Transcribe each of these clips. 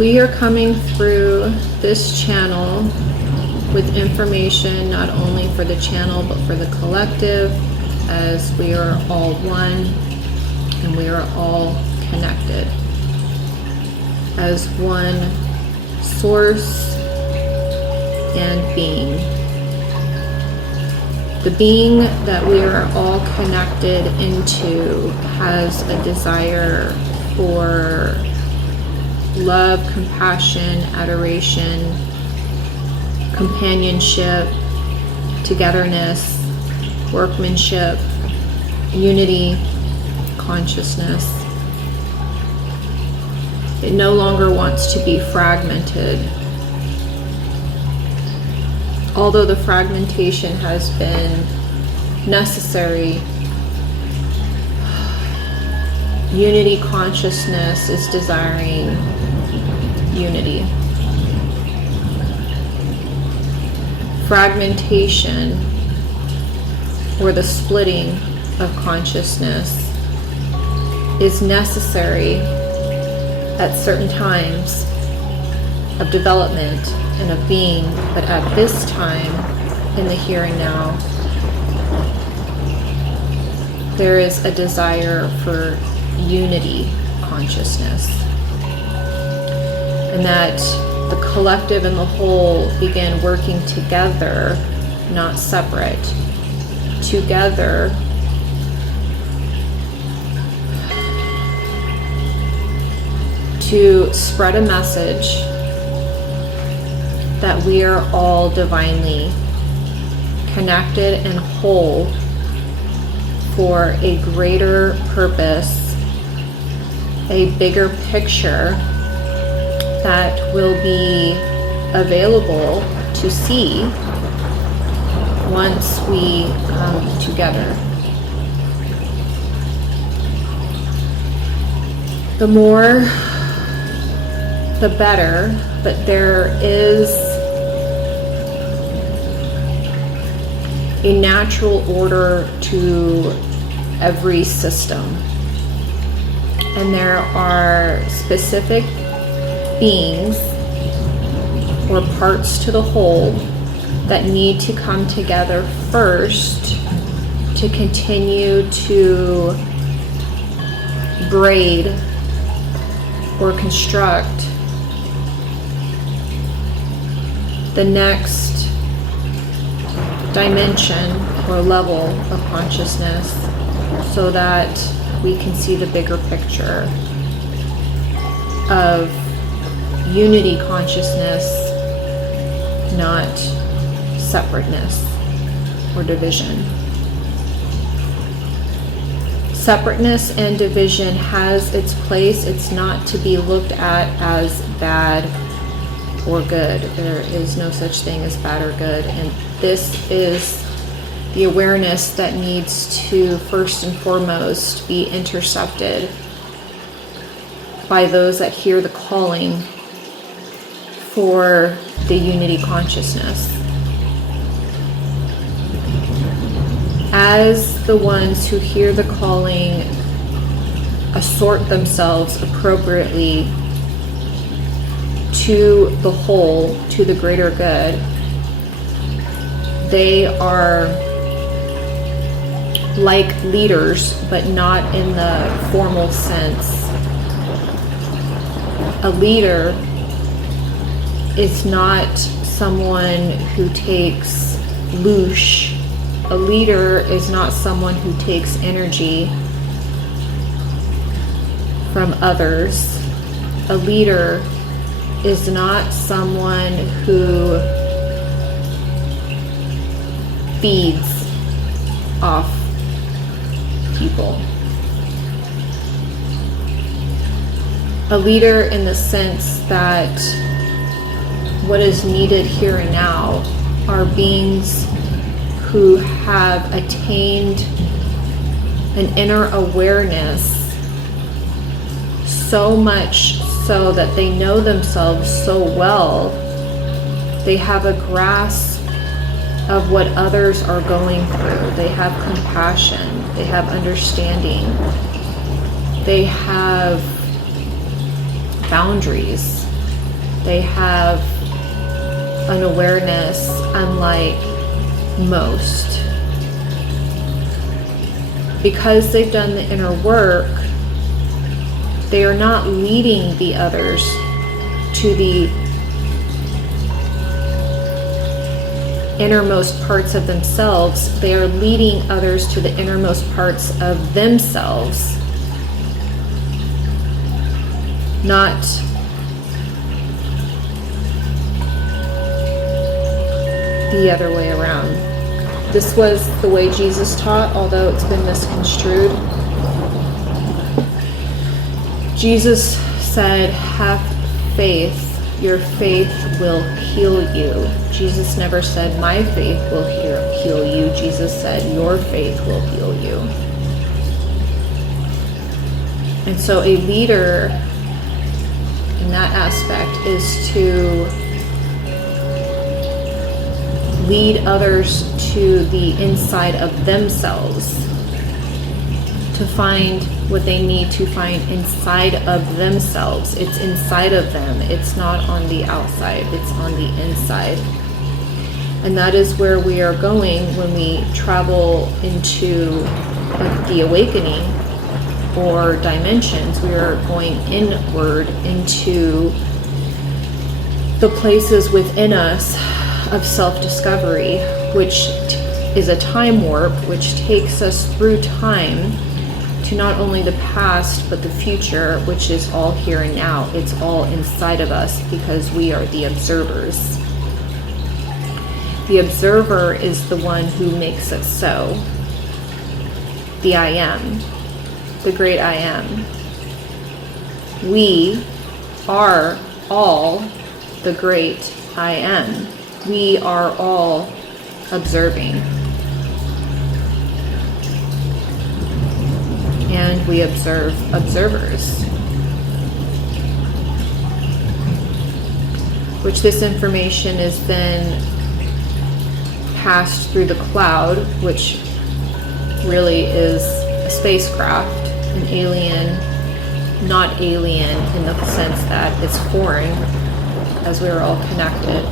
We are coming through this channel with information not only for the channel but for the collective, as we are all one and we are all connected as one source and being. The being that we are all connected into has a desire for love, compassion, adoration, companionship, togetherness, workmanship, unity, consciousness. It no longer wants to be fragmented. Although the fragmentation has been necessary, unity consciousness is desiring unity. Fragmentation, or the splitting of consciousness, is necessary at certain times of development and of being, but at this time, in the here and now, there is a desire for unity consciousness, and that the collective and the whole begin working together, not separate, together to spread a message that we are all divinely connected and whole for a greater purpose, a bigger picture that will be available to see once we come together. The more, the better, but there is a natural order to every system, and there are specific beings or parts to the whole that need to come together first to continue to braid or construct the next dimension or level of consciousness, so that we can see the bigger picture of unity consciousness, not separateness or division. Separateness and division has its place. It's not to be looked at as bad or good. There is no such thing as bad or good, and this is the awareness that needs to first and foremost be intercepted by those that hear the calling for the unity consciousness. As the ones who hear the calling assort themselves appropriately to the whole, to the greater good, they are like leaders, but not in the formal sense. A leader is not someone who takes loosh. A leader is not someone who takes energy from others. A leader is not someone who feeds off people. A leader in the sense that what is needed here and now are beings who have attained an inner awareness, so much so that they know themselves so well, they have a grasp of what others are going through. They have compassion, they have understanding, they have boundaries, They have an awareness unlike most. Because they've done the inner work, they are not leading the others to the innermost parts of themselves. They are leading others to the innermost parts of themselves, not the other way around. This was the way Jesus taught, although it's been misconstrued. Jesus said, have faith. Your faith will heal you. Jesus never said, my faith will heal you. Jesus said, your faith will heal you. And so a leader in that aspect is to lead others to the inside of themselves, to find what they need to find inside of themselves. It's inside of them. It's not on the outside. It's on the inside. And that is where we are going when we travel into the awakening or dimensions. We are going inward into the places within us of self-discovery, which is a time warp, which takes us through time to not only the past, but the future, which is all here and now. It's all inside of us because we are the observers. The observer is the one who makes it so. The I am, the great I am. We are all the great I am. We are all observing. And we observe observers. Which this information is then passed through the cloud, which really is a spacecraft, an alien, not alien in the sense that it's foreign, as we are all connected,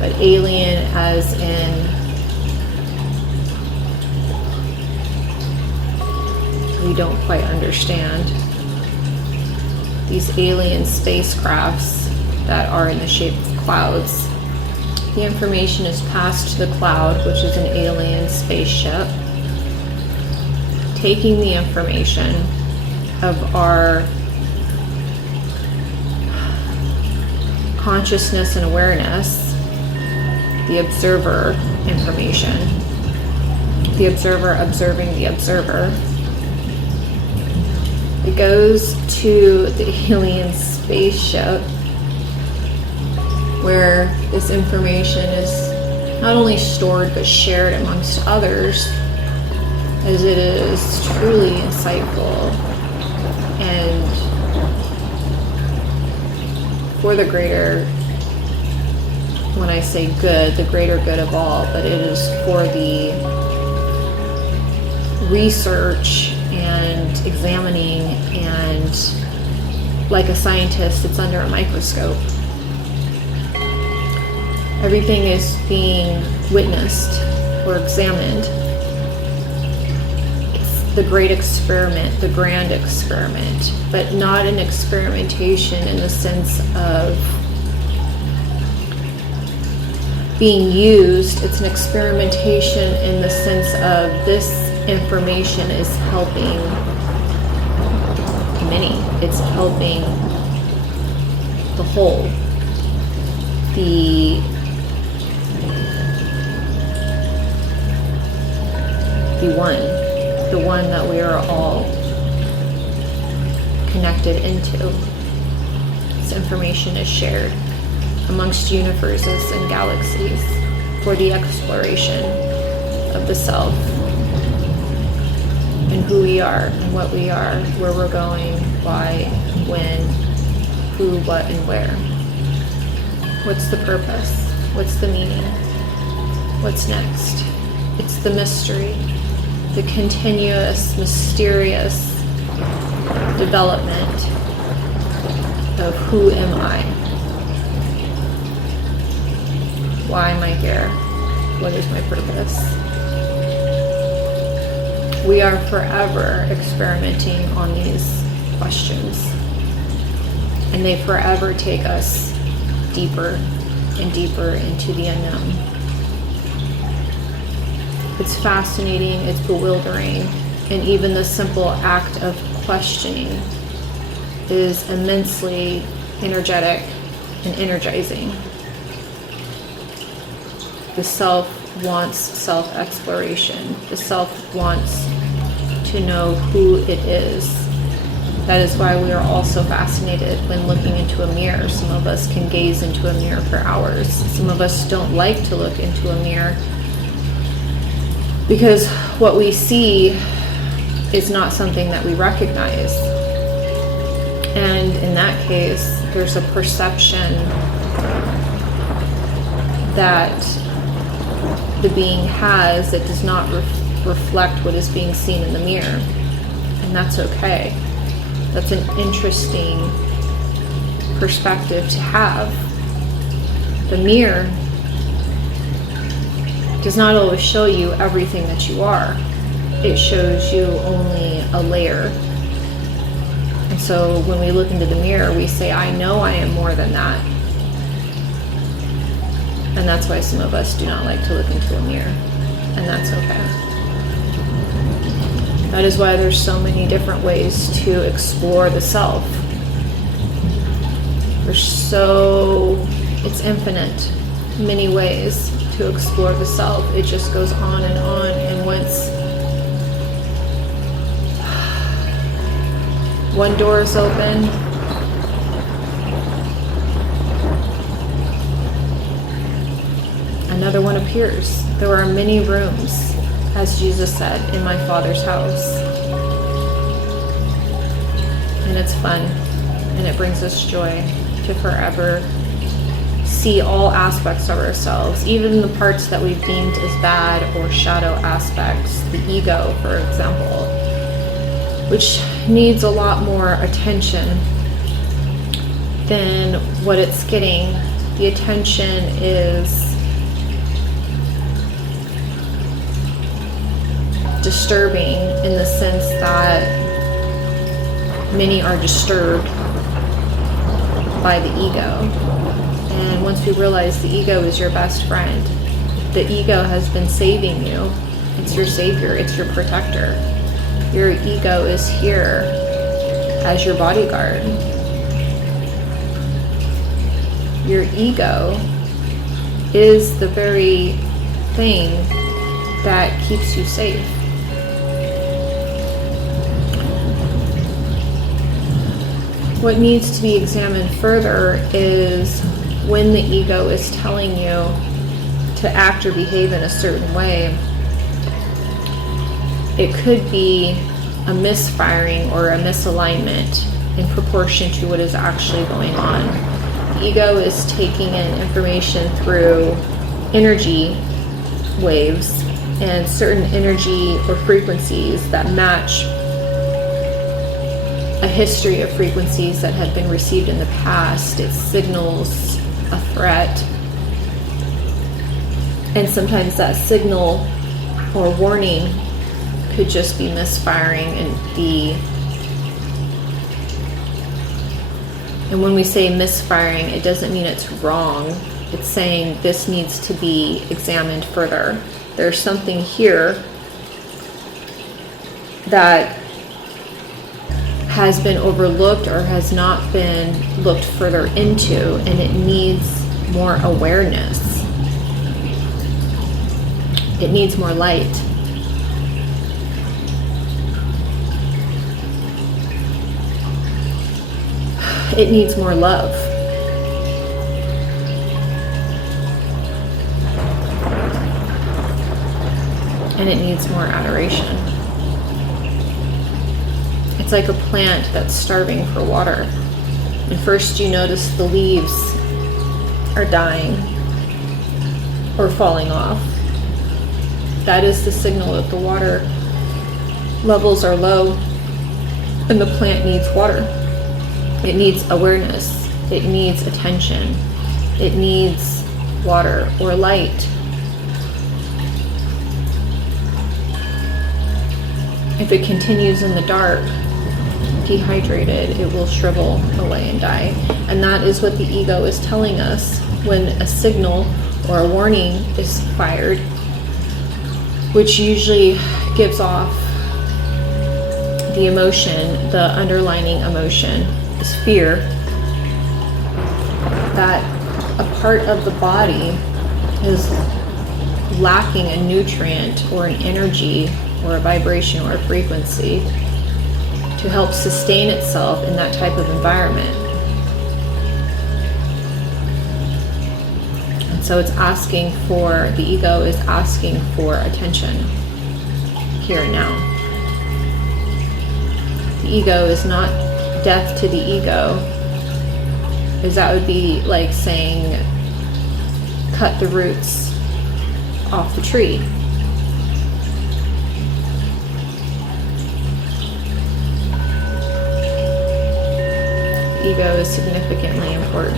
but alien as in we don't quite understand. These alien spacecrafts that are in the shape of clouds. The information is passed to the cloud, which is an alien spaceship, taking the information of our consciousness and awareness, the observer information, the observer observing the observer. It goes to the alien spaceship, where this information is not only stored but shared amongst others, as it is truly insightful and for the greater, when I say good, the greater good of all, but it is for the research and examining, and like a scientist, it's under a microscope. Everything is being witnessed or examined. It's the great experiment, the grand experiment, but not an experimentation in the sense of being used. It's an experimentation in the sense of this information is helping many. It's helping the whole. The one that we are all connected into. This information is shared amongst universes and galaxies for the exploration of the self and who we are and what we are, where we're going, why, when, who, what, and where. What's the purpose? What's the meaning? What's next? It's the mystery, the continuous, mysterious development of who am I? Why am I here? What is my purpose? We are forever experimenting on these questions, and they forever take us deeper and deeper into the unknown. It's fascinating, it's bewildering, and even the simple act of questioning is immensely energetic and energizing. The self wants self-exploration. The self wants to know who it is. That is why we are all so fascinated when looking into a mirror. Some of us can gaze into a mirror for hours. Some of us don't like to look into a mirror because what we see is not something that we recognize. And in that case, there's a perception that the being has that does not reflect what is being seen in the mirror. And that's okay. That's an interesting perspective to have. The mirror does not always show you everything that you are. It shows you only a layer. And so when we look into the mirror, we say, I know I am more than that. And that's why some of us do not like to look into a mirror. And that's okay. That is why there's so many different ways to explore the self. It's infinite, many ways to explore the self. It just goes on, and once one door is open, another one appears. There are many rooms, as Jesus said, in my Father's house. And it's fun, and it brings us joy to forever see all aspects of ourselves, even the parts that we've deemed as bad or shadow aspects, the ego, for example, which needs a lot more attention than what it's getting. The attention is disturbing in the sense that many are disturbed by the ego. And once we realize the ego is your best friend, the ego has been saving you. It's your savior, it's your protector. Your ego is here as your bodyguard. Your ego is the very thing that keeps you safe. What needs to be examined further is when the ego is telling you to act or behave in a certain way. It could be a misfiring or a misalignment in proportion to what is actually going on. The ego is taking in information through energy waves and certain energy or frequencies that match a history of frequencies that had been received in the past. It signals a threat, and sometimes that signal or warning could just be misfiring and when we say misfiring, it doesn't mean it's wrong. It's saying this needs to be examined further. There's something here that has been overlooked or has not been looked further into, and it needs more awareness. It needs more light. It needs more love. And it needs more adoration. It's like a plant that's starving for water. And first you notice the leaves are dying or falling off. That is the signal that the water levels are low and the plant needs water. It needs awareness. It needs attention. It needs water or light. If it continues in the dark, dehydrated, it will shrivel away and die. And that is what the ego is telling us when a signal or a warning is fired, which usually gives off the emotion, the underlining emotion is fear, that a part of the body is lacking a nutrient or an energy or a vibration or a frequency to help sustain itself in that type of environment. And so it's asking for, the ego is asking for attention here and now. The ego is not death to the ego, because that would be like saying cut the roots off the tree. The ego is significantly important.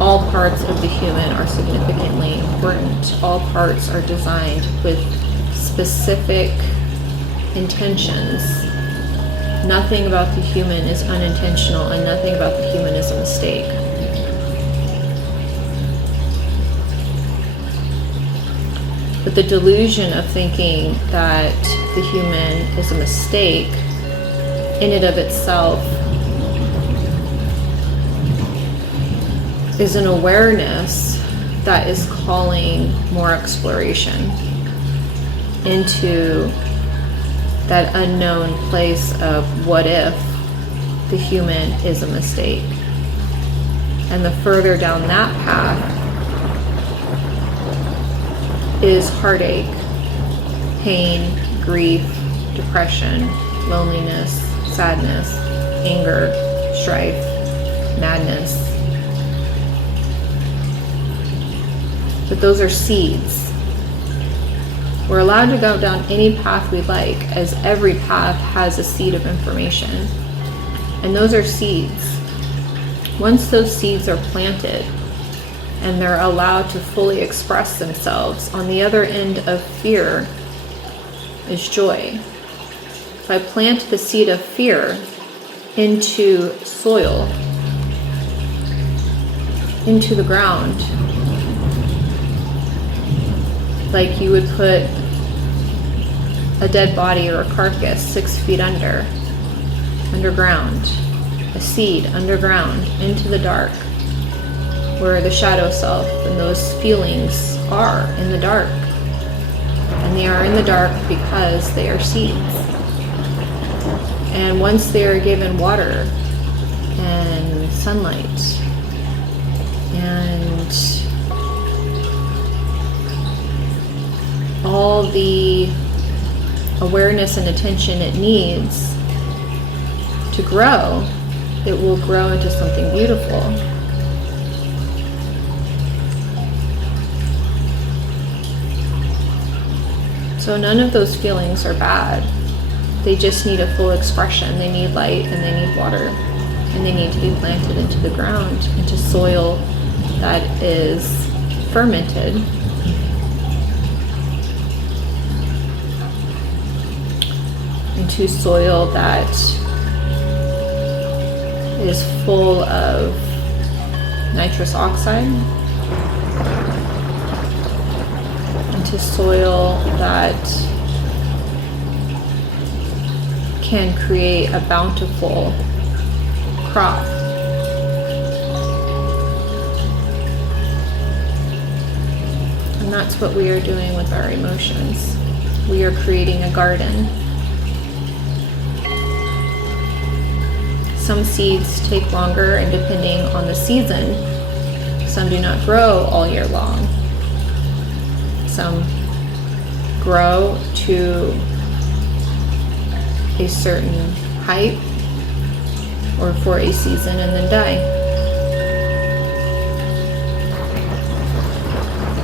All parts of the human are significantly important. All parts are designed with specific intentions. Nothing about the human is unintentional, and nothing about the human is a mistake. But the delusion of thinking that the human is a mistake in and of itself is an awareness that is calling more exploration into that unknown place of what if the human is a mistake. And the further down that path is heartache, pain, grief, depression, loneliness, sadness, anger, strife, madness. But those are seeds. We're allowed to go down any path we like, as every path has a seed of information. And those are seeds. Once those seeds are planted and they're allowed to fully express themselves, on the other end of fear is joy. If I plant the seed of fear into soil, into the ground, like you would put a dead body or a carcass 6 feet underground, a seed underground, into the dark, where the shadow self and those feelings are in the dark. And they are in the dark because they are seeds. And once they are given water and sunlight and all the awareness and attention it needs to grow, it will grow into something beautiful. So none of those feelings are bad. They just need a full expression. They need light and they need water. And they need to be planted into the ground, into soil that is fermented. Into soil that is full of nitrous oxide, into soil that can create a bountiful crop. And that's what we are doing with our emotions. We are creating a garden. Some seeds take longer, and depending on the season, some do not grow all year long. Some grow to a certain height or for a season and then die.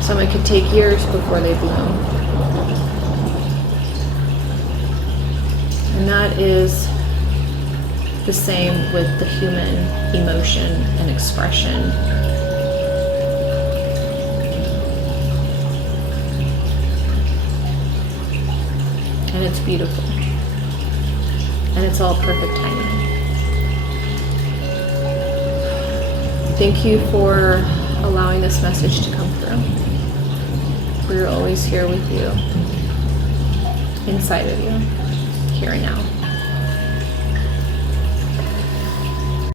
Some it could take years before they bloom. And that is the same with the human emotion and expression. And it's beautiful. And it's all perfect timing. Thank you for allowing this message to come through. We're always here with you, inside of you, here and now.